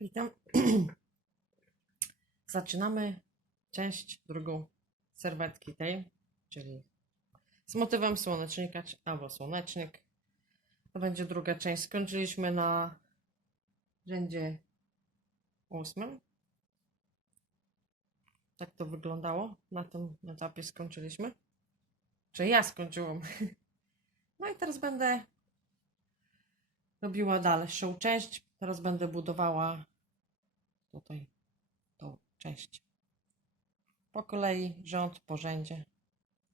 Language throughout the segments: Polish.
Witam. Zaczynamy część drugą serwetki tej, czyli z motywem słonecznika albo słonecznik. To będzie druga część. Skończyliśmy na rzędzie 8. Tak to wyglądało. Na tym etapie skończyliśmy. Czy ja skończyłam. No i teraz będę robiła dalszą część. Teraz będę budowała tutaj tą część. Po kolei, rząd po rzędzie.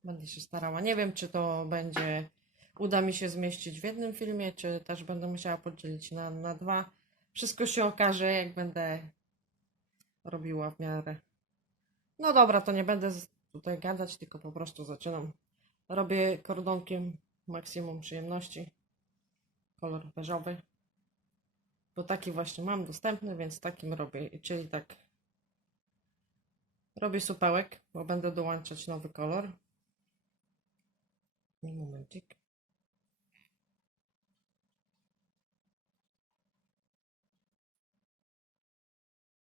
Będę się starała. Nie wiem, czy to będzie, uda mi się zmieścić w jednym filmie, czy też będę musiała podzielić na dwa. Wszystko się okaże, jak będę robiła w miarę. No dobra, to nie będę tutaj gadać, tylko po prostu zaczynam. Robię kordonkiem maksimum przyjemności. Kolor beżowy. Bo taki właśnie mam dostępny, więc takim robię. Czyli tak. Robię supełek, bo będę dołączać nowy kolor. Momencik.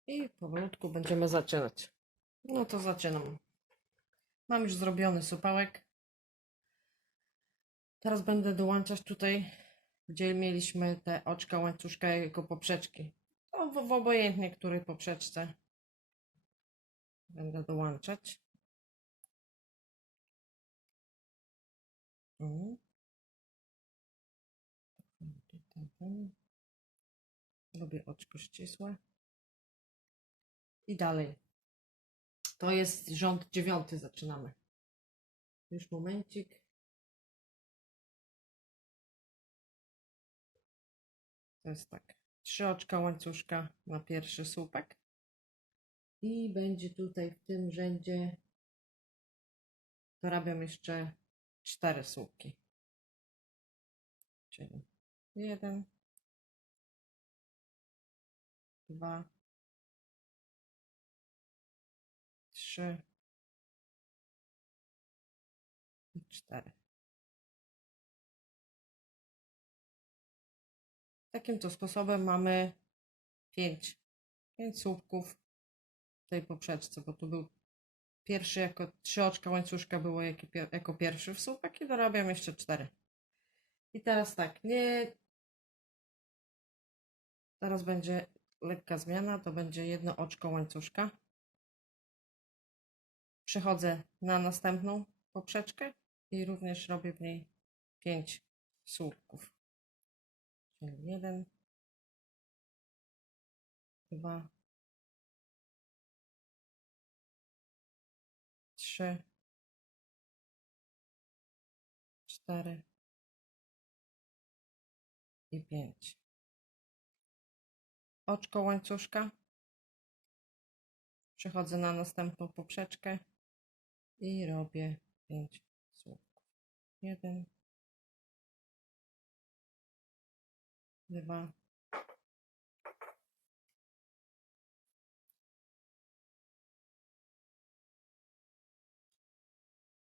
I powolutku będziemy zaczynać. No to zaczynam. Mam już zrobiony supełek. Teraz będę dołączać tutaj, gdzie mieliśmy te oczka łańcuszka jako poprzeczki. To w obojętnie której poprzeczce będę dołączać. Robię oczko ścisłe. I dalej. To jest rząd 9. Zaczynamy. Już momencik. To jest tak. 3 oczka łańcuszka na pierwszy słupek. I będzie tutaj w tym rzędzie dorabiam jeszcze 4 słupki. Czyli 1, 2, 3 i 4. Takim to sposobem mamy 5 słupków w tej poprzeczce, bo tu był pierwszy, jako 3 oczka łańcuszka było jako pierwszy w słupek i dorabiam jeszcze 4. I teraz tak, nie. Teraz będzie lekka zmiana, to będzie jedno oczko łańcuszka. Przechodzę na następną poprzeczkę i również robię w niej 5 słupków. Czyli 1, 2, 3, 4 i 5. Oczko łańcuszka. Przechodzę na następną poprzeczkę i robię 5 słupków. 1, 2,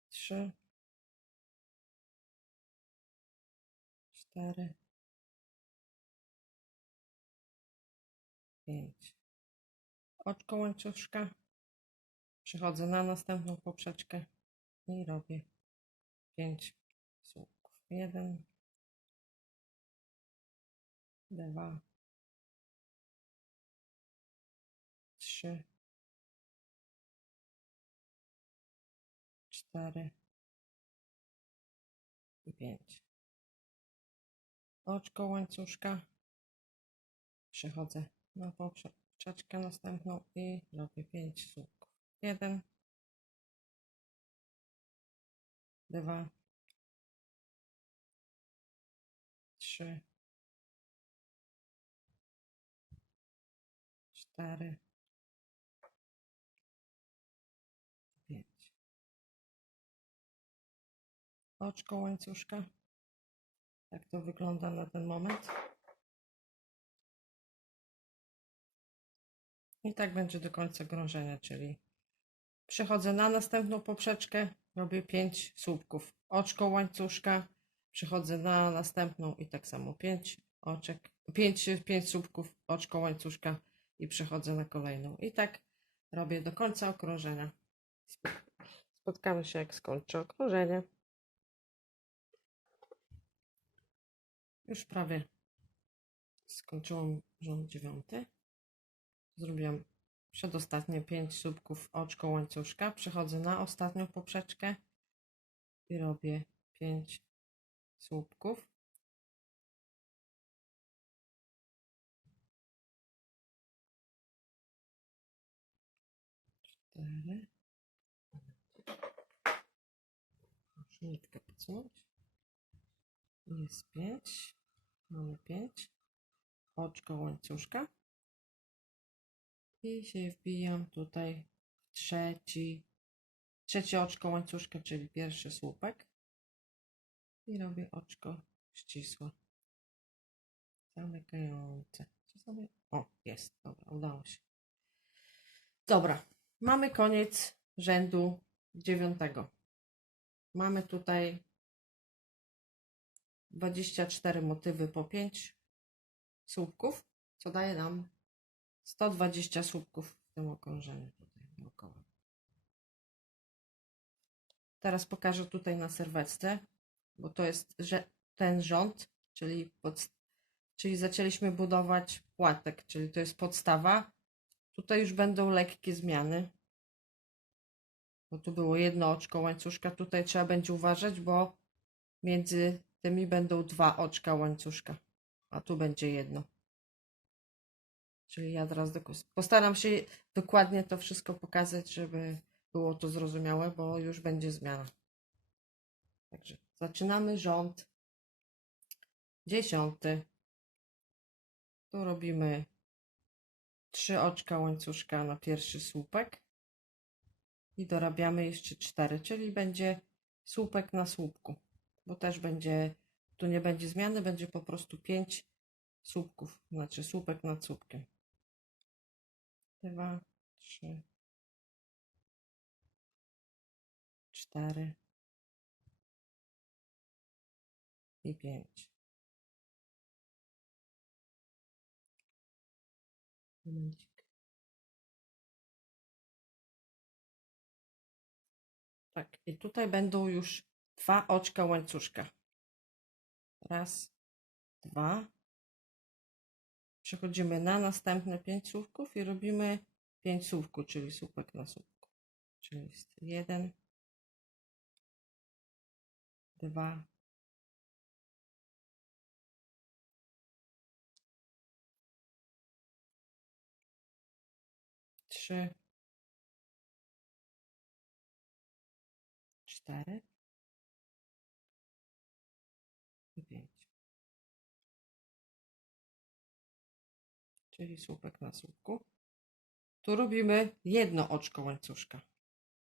3, 4, 5. Oczko łańcuszka. Przechodzę na następną poprzeczkę i robię 5 słupków. 1, 2, 3, 4 i 5. Oczko łańcuszka. Przechodzę na poprzeczkę następną i robię 5 słupków. 1, 2, 3, 4, 5. Oczko łańcuszka. Tak to wygląda na ten moment. I tak będzie do końca krążenia, czyli przechodzę na następną poprzeczkę, robię 5 słupków. Oczko łańcuszka, przechodzę na następną i tak samo 5 oczek, 5 słupków, oczko łańcuszka, i przechodzę na kolejną. I tak robię do końca okrążenia. Spotkamy się, jak skończę okrążenie. Już prawie skończyłam rząd 9. Zrobiłam przedostatnie 5 słupków oczką łańcuszka. Przechodzę na ostatnią poprzeczkę i robię 5 słupków. Cztery. Muszę nitkę podsunąć. Jest 5. Mamy 5. Oczko łańcuszka. I się wbijam tutaj w trzecie oczko łańcuszka, czyli pierwszy słupek. I robię oczko ścisłe. Zamykające. O, jest. Dobra, udało się. Dobra, mamy koniec rzędu 9. Mamy tutaj 24 motywy po 5 słupków, co daje nam 120 słupków w tym okrążeniu tutaj dookoła. Teraz pokażę tutaj na serwetce, bo to jest ten rząd, czyli zaczęliśmy budować płatek, czyli to jest podstawa. Tutaj już będą lekkie zmiany, bo tu było jedno oczko łańcuszka, tutaj trzeba będzie uważać, bo między tymi będą 2 oczka łańcuszka, a tu będzie jedno. Czyli ja teraz postaram się dokładnie to wszystko pokazać, żeby było to zrozumiałe, bo już będzie zmiana. Także zaczynamy rząd 10. Tu robimy 3 oczka łańcuszka na pierwszy słupek i dorabiamy jeszcze 4, czyli będzie słupek na słupku, bo też będzie, tu nie będzie zmiany, będzie po prostu 5 słupków, znaczy słupek nad słupkiem. 2, 3, 4 i 5. Momencik. Tak, i tutaj będą już 2 oczka łańcuszka. Raz, 2. Przechodzimy na następne 5 słupków i robimy 5 słupków, czyli słupek na słupku. Czyli jest 1, 2, 3, 4 i 5. Czyli słupek na słupku. Tu robimy jedno oczko łańcuszka,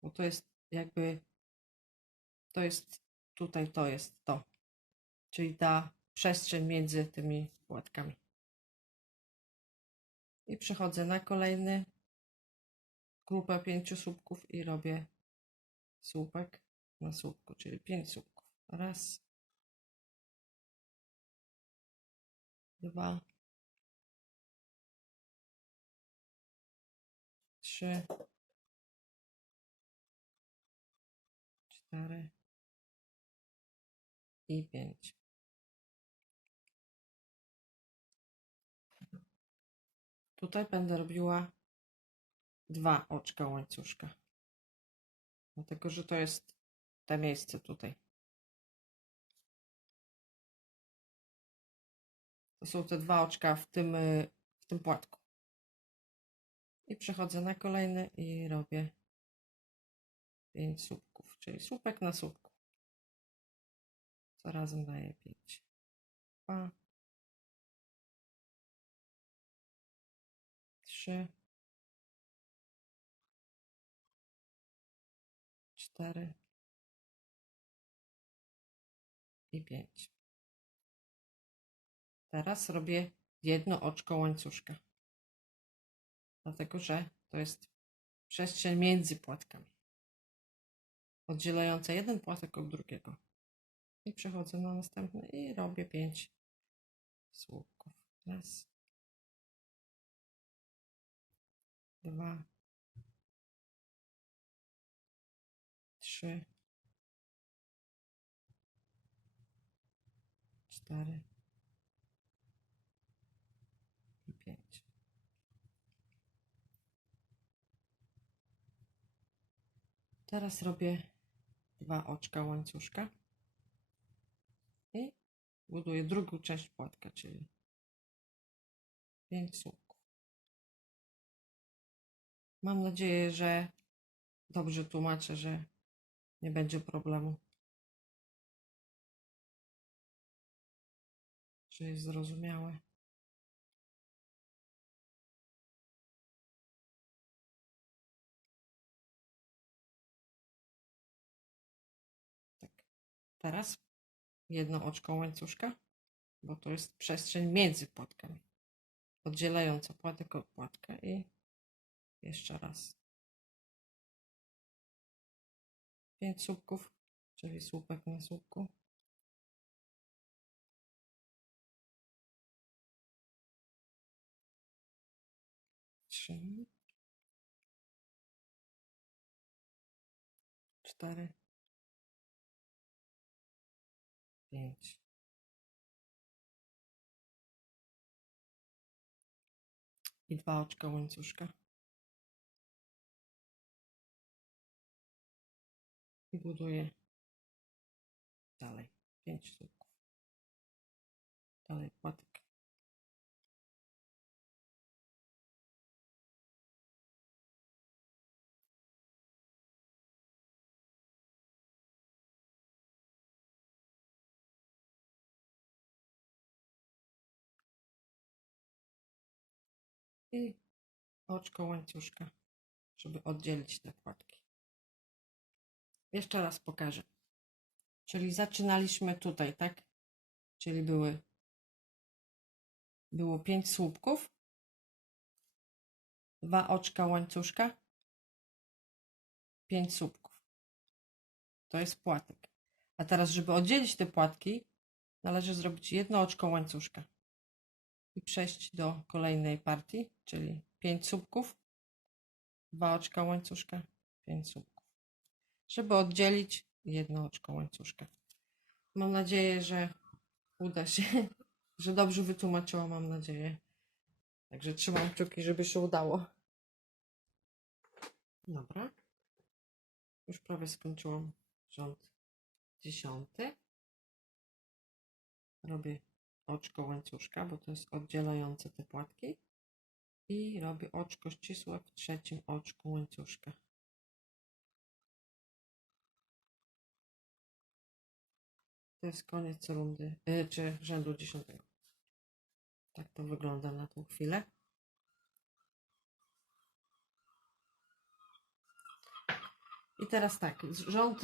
bo to jest jakby, to jest tutaj, to jest to, czyli ta przestrzeń między tymi płatkami. I przechodzę na kolejny grupę 5 słupków i robię słupek na słupku, czyli 5 słupków. Raz, 2, 3, 4 i 5. Tutaj będę robiła 2 oczka łańcuszka, dlatego że to jest to miejsce tutaj. To są te 2 oczka w tym płatku. I przechodzę na kolejny i robię 5 słupków, czyli słupek na słupku. Co razem daje 5. 2, 3, 4 i 5. Teraz robię jedno oczko łańcuszka, dlatego że to jest przestrzeń między płatkami, oddzielająca jeden płatek od drugiego. I przechodzę na następny i robię 5 słupków. Raz, 2, 3, 4 i 5. Teraz robię 2 oczka łańcuszka i buduję drugą część płatka, czyli 5 słupków. Mam nadzieję, że dobrze tłumaczę, że nie będzie problemu, że jest zrozumiałe. Tak. Teraz jedno oczko łańcuszka, bo to jest przestrzeń między płatkami, oddzielająca płatek od płatka i jeszcze raz 5 słupków, czyli słupek na słupku. Trzy, 4, 5. I 2 oczka łańcuszka. I buduję dalej 5 słupków. Dalej płatek. I oczko łańcuszka, żeby oddzielić te płatki. Jeszcze raz pokażę. Czyli zaczynaliśmy tutaj, tak? Czyli było 5 słupków, 2 oczka łańcuszka, 5 słupków. To jest płatek. A teraz, żeby oddzielić te płatki, należy zrobić jedno oczko łańcuszka i przejść do kolejnej partii, czyli 5 słupków, 2 oczka łańcuszka, 5 słupków. Żeby oddzielić jedno oczko łańcuszka. Mam nadzieję, że uda się, że dobrze wytłumaczyłam, mam nadzieję. Także trzymam kciuki, żeby się udało. Dobra. Już prawie skończyłam rząd 10. Robię oczko łańcuszka, bo to jest oddzielające te płatki. I robię oczko ścisłe w 3. oczku łańcuszka. To jest koniec rundy, czy rzędu 10. Tak to wygląda na tą chwilę. I teraz tak, rząd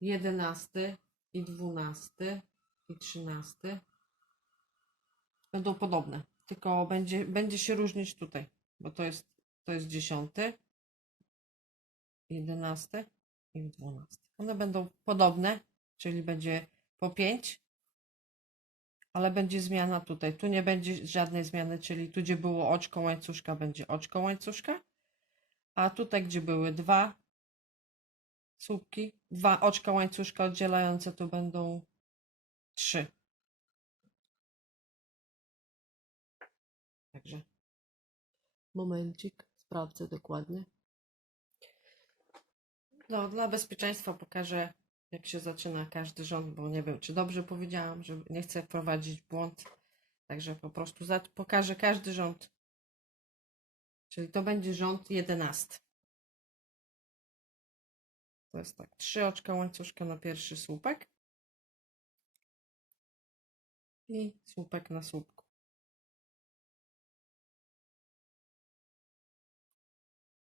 11 i 12 i 13 będą podobne, tylko będzie się różnić tutaj, bo to jest 10, 11 i 12. One będą podobne, czyli będzie po 5, ale będzie zmiana tutaj. Tu nie będzie żadnej zmiany, czyli tu, gdzie było oczko łańcuszka, będzie oczko łańcuszka, a tutaj, gdzie były 2 słupki, 2 oczka łańcuszka oddzielające, to będą 3. Także momencik, sprawdzę dokładnie. No, dla bezpieczeństwa pokażę, jak się zaczyna każdy rząd, bo nie wiem, czy dobrze powiedziałam, że nie chcę wprowadzić w błąd. Także po prostu pokażę każdy rząd. Czyli to będzie rząd 11. To jest tak, 3 oczka łańcuszka na pierwszy słupek i słupek na słupku.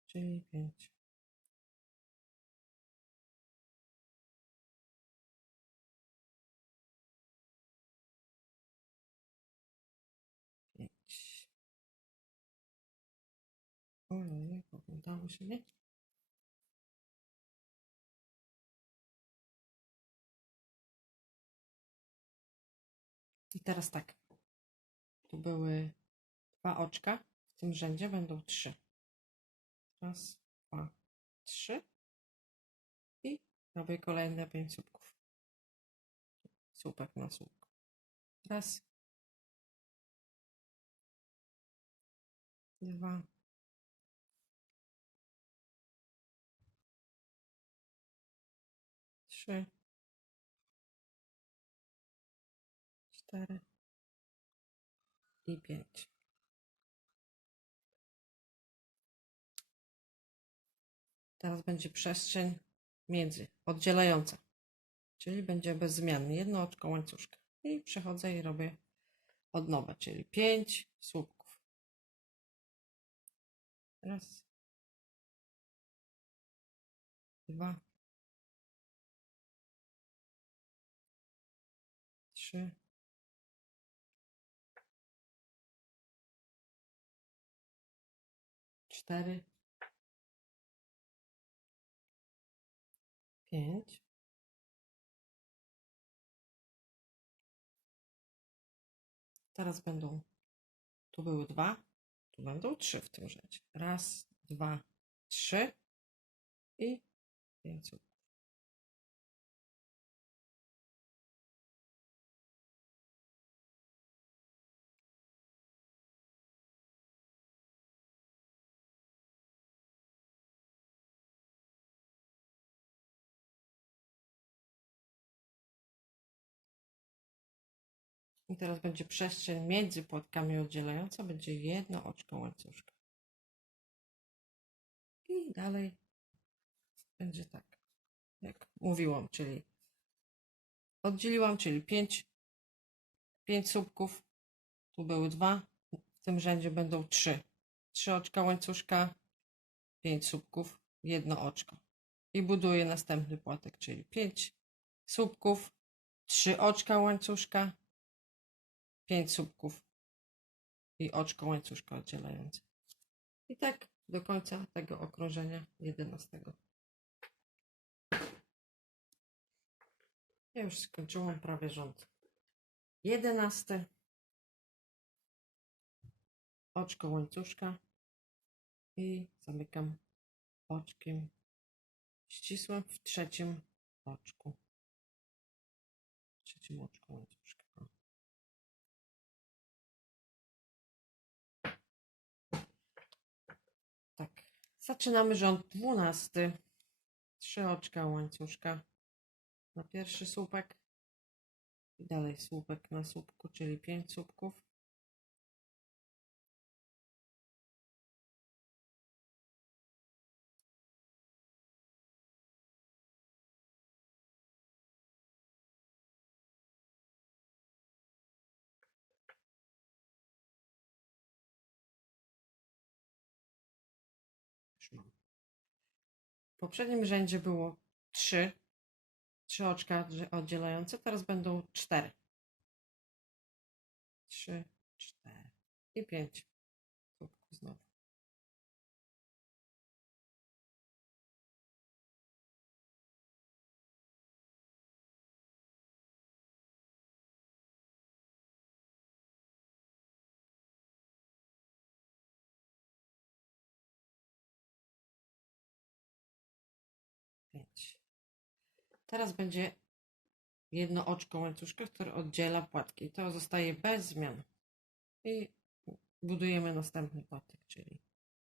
Czyli 5. Ojej, udało się, nie? I teraz tak. Tu były 2 oczka, w tym rzędzie będą 3. Raz, dwa, trzy. I robię kolejne 5 słupków. Słupek na słupku. Raz, dwa, trzy, cztery i 5. Teraz będzie przestrzeń między, oddzielająca, czyli będzie bez zmian, jedno oczko łańcuszka. I przechodzę i robię od nowa, czyli 5 słupków. Raz, dwa, trzy, cztery, 5. Teraz będą, tu były 2, tu będą 3 w tym rzędzie. Raz, dwa, 3 i 5 słupków. I teraz będzie przestrzeń między płatkami oddzielająca, będzie jedno oczko łańcuszka. I dalej będzie tak, jak mówiłam, czyli oddzieliłam, czyli 5 słupków, tu były 2, w tym rzędzie będą 3. 3 oczka łańcuszka, 5 słupków, jedno oczko. I buduję następny płatek, czyli 5 słupków, 3 oczka łańcuszka, 5 słupków i oczko łańcuszka oddzielające. I tak do końca tego okrążenia 11. Ja już skończyłam prawie rząd 11. Oczko łańcuszka i zamykam oczkiem ścisłym w trzecim oczku. W trzecim oczku łańcuszka. Tak. Zaczynamy rząd 12. 3 oczka łańcuszka na pierwszy słupek i dalej słupek na słupku, czyli 5 słupków. Już mam. W poprzednim rzędzie było 3 oczka oddzielające, teraz będą 4. 3, 4 i 5 słupków znowu. Teraz będzie jedno oczko łańcuszka, które oddziela płatki. To zostaje bez zmian. I budujemy następny płatek, czyli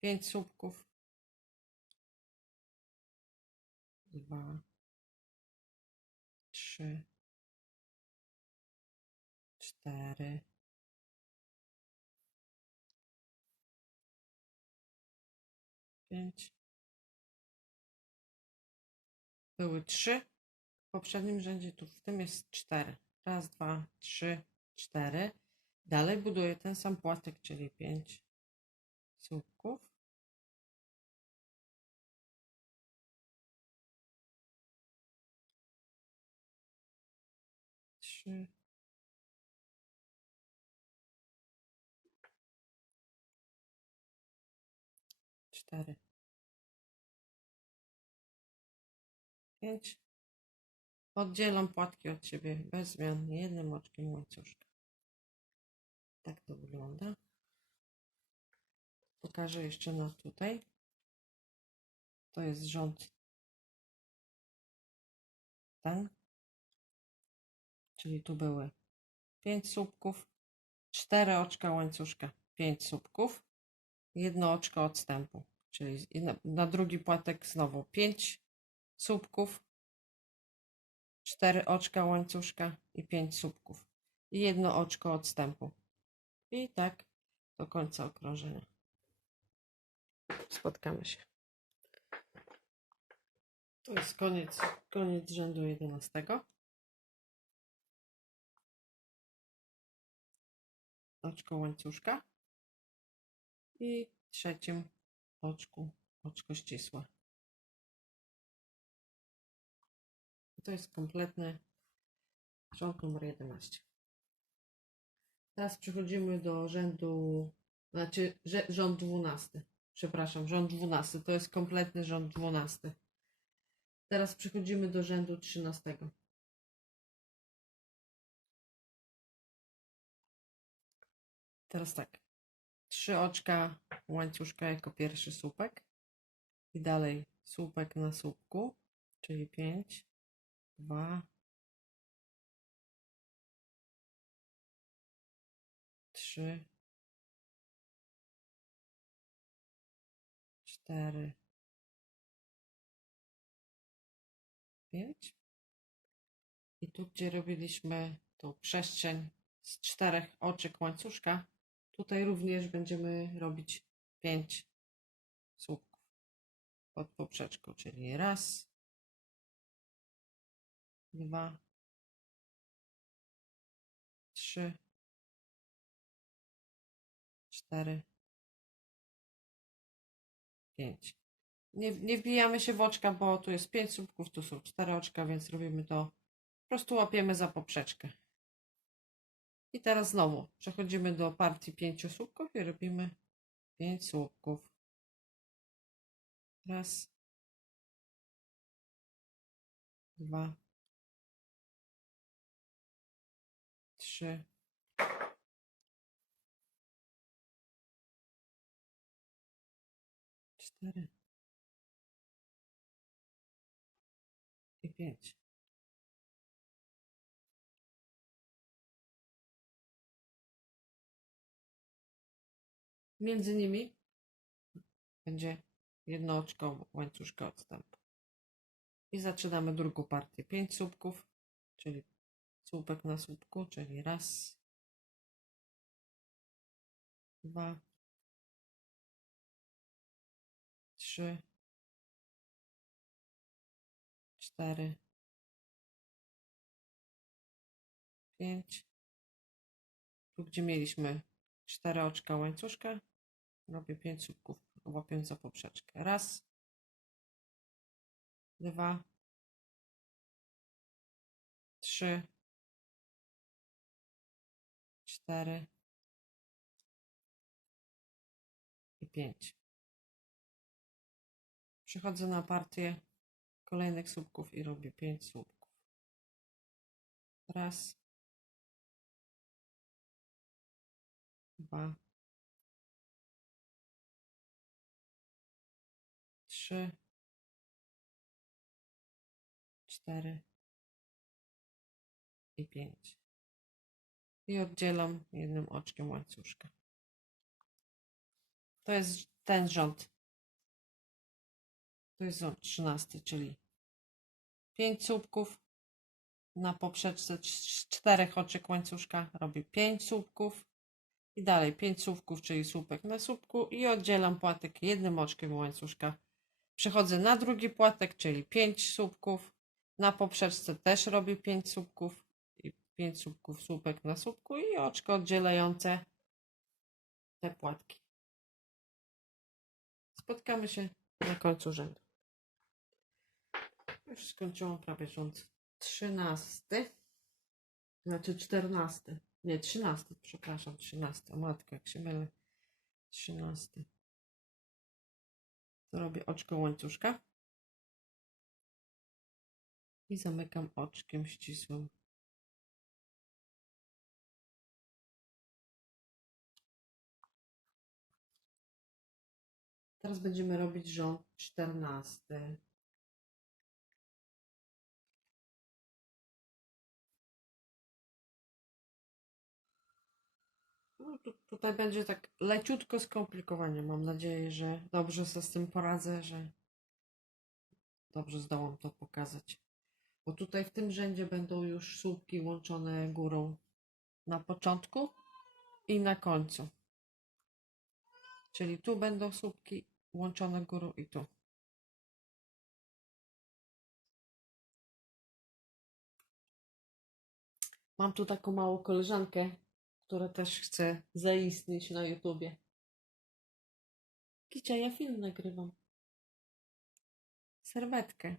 5 słupków, 2, 3, 4, 5. Były 3 w poprzednim rzędzie, tu w tym jest 4. Raz, 2, 3, 4. Dalej buduję ten sam płatek, czyli 5 słupków. Trzy, 4, 5. Oddzielam płatki od siebie bez zmian, jednym oczkiem łańcuszka. Tak to wygląda. Pokażę jeszcze na tutaj. To jest rząd ten, czyli tu były 5 słupków, 4 oczka łańcuszka, 5 słupków, 1 oczko odstępu, czyli na drugi płatek znowu 5 słupków, 4 oczka łańcuszka i 5 słupków i 1 oczko odstępu. I tak do końca okrążenia. Spotkamy się. To jest koniec rzędu 11. Oczko łańcuszka i w trzecim oczku oczko ścisłe. To jest kompletny rząd numer 11. Teraz przechodzimy do rzędu, znaczy rząd 12. Przepraszam, rząd 12. To jest kompletny rząd 12. Teraz przechodzimy do rzędu 13. Teraz tak. 3 oczka łańcuszka jako pierwszy słupek i dalej słupek na słupku, czyli 5, 2, 3, 4, 5. I tu, gdzie robiliśmy tą przestrzeń z 4 oczek łańcuszka, tutaj również będziemy robić 5 słupków pod poprzeczką, czyli raz, 2, 3, 4, 5. Nie wbijamy się w oczka, bo tu jest 5 słupków, tu są 4 oczka, więc robimy to, po prostu łapiemy za poprzeczkę. I teraz znowu przechodzimy do partii 5 słupków i robimy 5 słupków. Raz, 2, 3, 4 i 5. Między nimi będzie 1 oczko łańcuszka odstępu. I zaczynamy drugą partię. 5 słupków, czyli słupek na słupku, czyli raz, 2, 3, 4, 5. Tu, gdzie mieliśmy 4 oczka łańcuszka, robię 5 słupków, łapię za poprzeczkę. Raz, 2, 3, 4 i 5. Przechodzę na partię kolejnych słupków i robię 5 słupków. Raz, 2, 3, 4 i 5. I oddzielam 1 oczkiem łańcuszka. To jest ten rząd. To jest rząd 13, czyli 5 słupków na poprzeczce 4 oczek łańcuszka robię 5 słupków i dalej 5 słupków, czyli słupek na słupku i oddzielam płatek 1 oczkiem łańcuszka. Przechodzę na drugi płatek, czyli 5 słupków. Na poprzeczce też robię 5 słupków i 5 słupków, słupek na słupku i oczko oddzielające te płatki. Spotkamy się na końcu rzędu. Już skończyłam prawie rząd 13. Znaczy 14. Nie, 13, przepraszam, 13. O matko, jak się mylę. 13. To robię oczko łańcuszka. I zamykam oczkiem ścisłym. Teraz będziemy robić rząd 14. No, tutaj będzie tak leciutko skomplikowanie. Mam nadzieję, że dobrze sobie z tym poradzę, że dobrze zdołam to pokazać. Bo tutaj w tym rzędzie będą już słupki łączone górą na początku i na końcu. Czyli tu będą słupki łączone górą i tu. Mam tu taką małą koleżankę, która też chce zaistnieć na YouTubie. Kicia, ja film nagrywam. Serwetkę.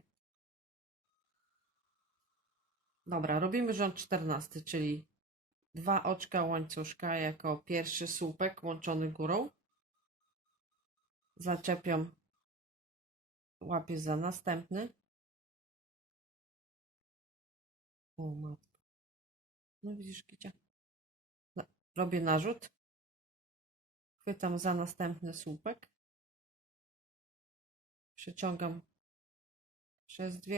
Dobra, robimy rząd 14, czyli 2 oczka łańcuszka jako pierwszy słupek łączony górą. Zaczepiam, łapię za następny. O matko. No widzisz, Kicia. Robię narzut. Chwytam za następny słupek. Przeciągam przez 2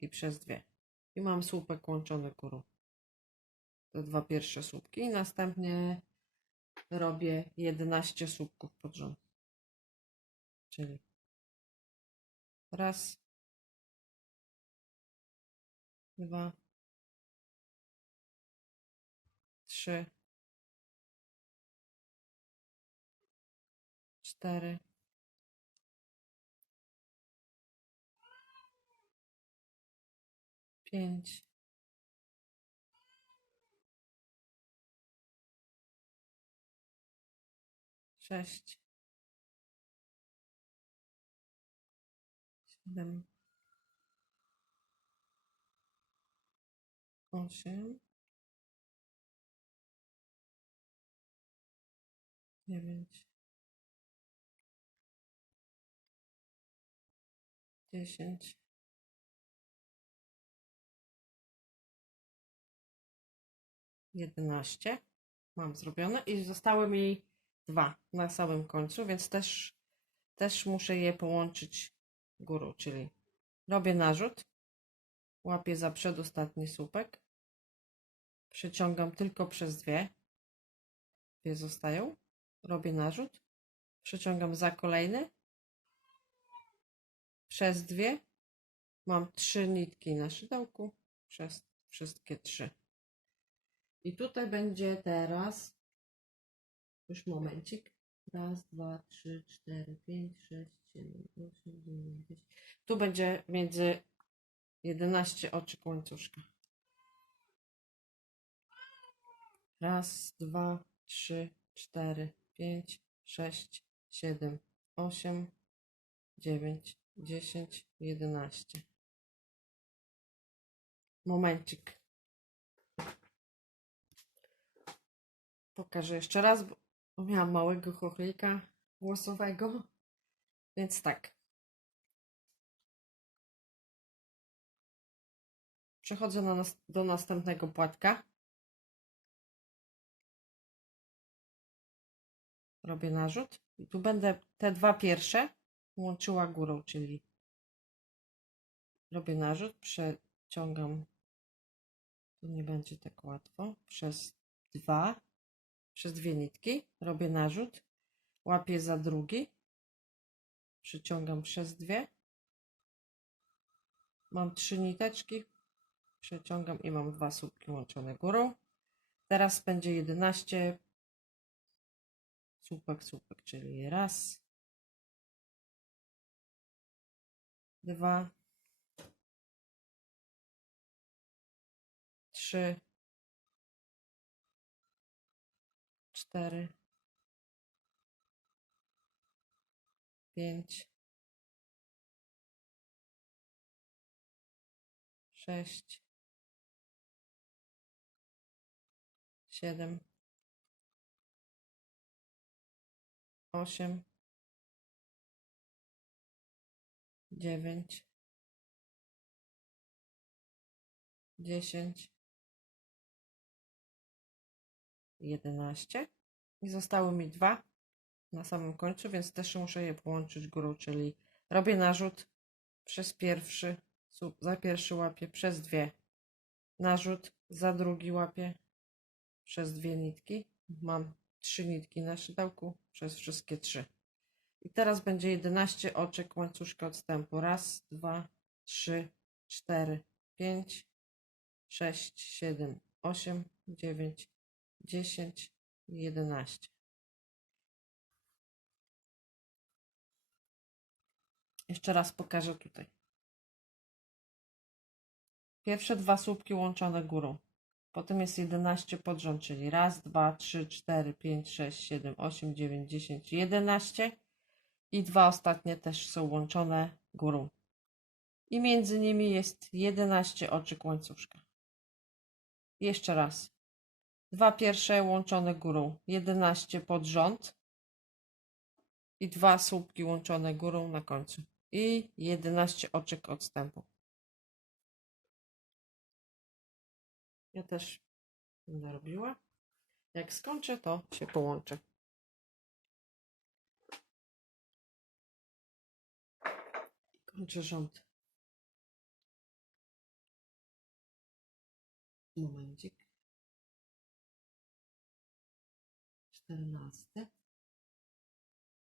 i przez 2. I mam słupek łączony górą. Te 2 pierwsze słupki. I następnie robię 11 słupków pod rząd. Czyli raz, 2, 3, 4, 5, 6, 7, 8, 9, 10, 11. Mam zrobione i zostały mi 2 na samym końcu, więc też muszę je połączyć górą, czyli robię narzut, łapię za przedostatni słupek, przeciągam tylko przez 2, 2 zostają, robię narzut, przeciągam za kolejny, przez 2, mam 3 nitki na szydełku, przez wszystkie 3. I tutaj będzie teraz, już momencik, raz, 2, 3, 4, 5, 6, 7, 8, 9, 10. Tu będzie między 11 oczek łańcuszka. Raz, 2, 3, 4, 5, 6, 7, 8, 9, 10, 11. Momencik. Pokażę jeszcze raz, bo miałam małego chochlika głosowego. Więc tak. Przechodzę do następnego płatka. Robię narzut. I tu będę te 2 pierwsze łączyła górą, czyli robię narzut, przeciągam, tu nie będzie tak łatwo, przez 2 nitki, robię narzut, łapię za drugi, przeciągam przez 2, mam 3 niteczki, przeciągam i mam 2 słupki łączone górą. Teraz będzie 11 słupek, czyli raz, 2, 3, 4, 5, 6, 7, 8, 9, 10, 11 i zostały mi 2. na samym końcu, więc też muszę je połączyć górą, czyli robię narzut przez pierwszy, za pierwszy łapię przez dwie, narzut za drugi łapię przez dwie nitki. Mam 3 nitki na szydełku przez wszystkie 3. I teraz będzie 11 oczek łańcuszka odstępu. Raz, dwa, 3, 4, 5, 6, 7, 8, 9, 10, 11. Jeszcze raz pokażę tutaj. Pierwsze 2 słupki łączone górą. Potem jest 11 pod rząd, czyli raz, 2, 3, 4, 5, 6, 7, 8, 9, 10, 11. I 2 ostatnie też są łączone górą. I między nimi jest 11 oczek łańcuszka. Jeszcze raz. 2 pierwsze łączone górą, 11 pod rząd i 2 słupki łączone górą na końcu. I 11 oczek odstępu. Ja też będę robiła. Jak skończę, to się połączę. Kończę rząd. Momencik. 14.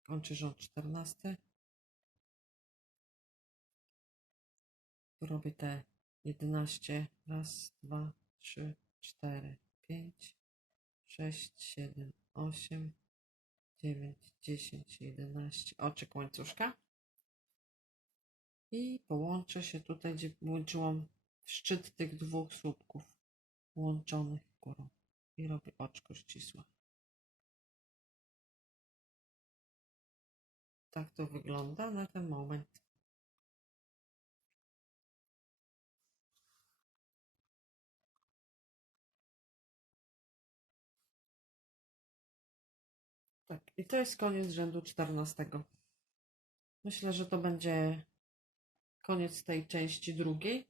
Kończę rząd 14. Robię te 11. Raz, 2, 3, 4, 5, 6, 7, 8, 9, 10, 11 oczek łańcuszka. I połączę się tutaj, gdzie łączyłam szczyt tych 2 słupków łączonych górą. I robię oczko ścisłe. Tak to wygląda na ten moment. Tak, i to jest koniec rzędu 14. Myślę, że to będzie koniec tej części drugiej.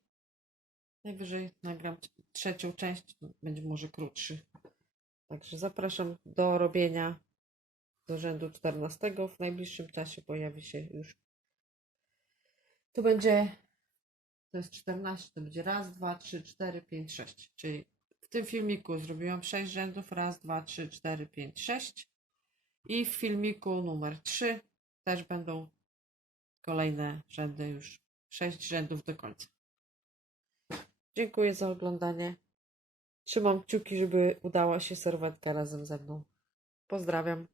Najwyżej nagram trzecią część, będzie może krótszy. Także zapraszam do robienia do rzędu 14. W najbliższym czasie pojawi się już. Tu będzie, to jest 14, to będzie raz, 2, 3, 4, 5, 6. Czyli w tym filmiku zrobiłam 6 rzędów, raz, 2, 3, 4, 5, 6. I w filmiku numer 3 też będą kolejne rzędy, już 6 rzędów do końca. Dziękuję za oglądanie. Trzymam kciuki, żeby udała się serwetka razem ze mną. Pozdrawiam.